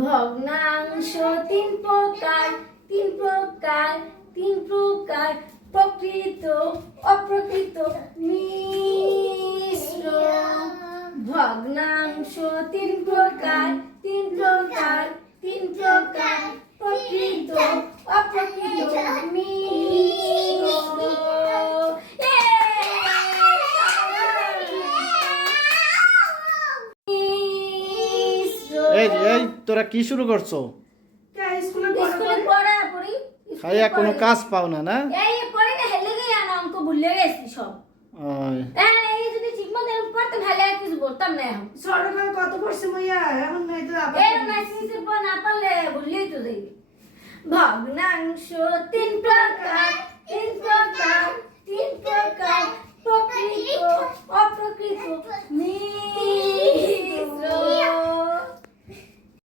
ভগ্নাংশ তিন প্রকার তিন প্রকার তিন প্রকার প্রকৃত অপ্রকৃত মিশ্র ভগ্নাংশ তিন প্রকার এই এই তোরা কি শুরু করছো কোনো কাজ পাও না না ভগ্নাংশ তিন প্রকার